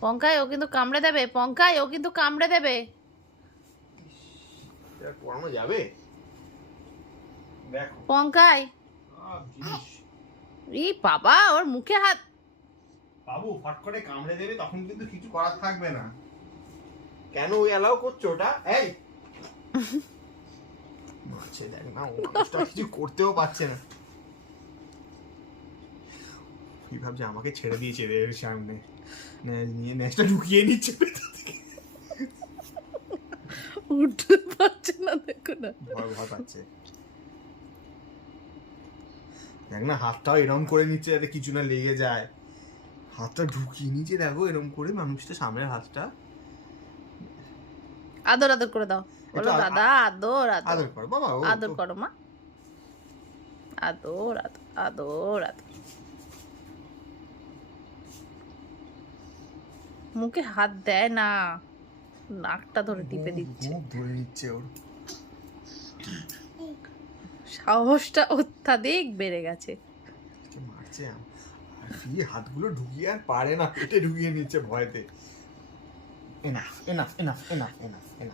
পঙ্কাই ও কিন্তু কামড়ে দেবে, পঙ্কাই ও কিন্তু কামড়ে দেবে। এটা পড়ানো যাবে? দেখো পঙ্কাই, জিনিস ই বাবা ওর মুখে হাত। বাবু ফট করে কামড়ে দেবে, তখন কিন্তু কিছু করার থাকবে না। কেন ওই অ্যালাউ করছো ওটা? এই মাছে দেখ না, ও মানুষটা কিছু করতেও পারছে না। কি ভাবছে আমাকে ছেড়ে দিয়েছে এর সামনে, নিয়ে নেক্সটটা ঢুকিয়ে নিচ্ছে ভেতর থেকে। উঠতে পারছে না, দেখো না। ভয় ভয় পাচ্ছে। দেখ না হাতটাও এরম করে নিচ্ছে যাতে কিছু না লেগে যায়। হাতটা ঢুকিয়ে নিচে দেখো এরম করে মানুষটা, সামনের হাতটা। আদর আদর করে দাও, বলো একটু দাদা আদর আদর আদর করো বাবা, ও আদর তো- করো মা, আদর আদর আদর আদর। মুখে হাত দেয় না, নাকটা ধরে টিপে দিচ্ছে। মুখ ধরে নিচ্ছে ওর। সাহসটা অত্যাধিক বেড়ে গেছে। মারছে আর কি, হাতগুলো ঢুকিয়ে আর পারে না, পেটে ঢুকিয়ে নিচ্ছে ভয়তে। Enough enough enough enough enough enough.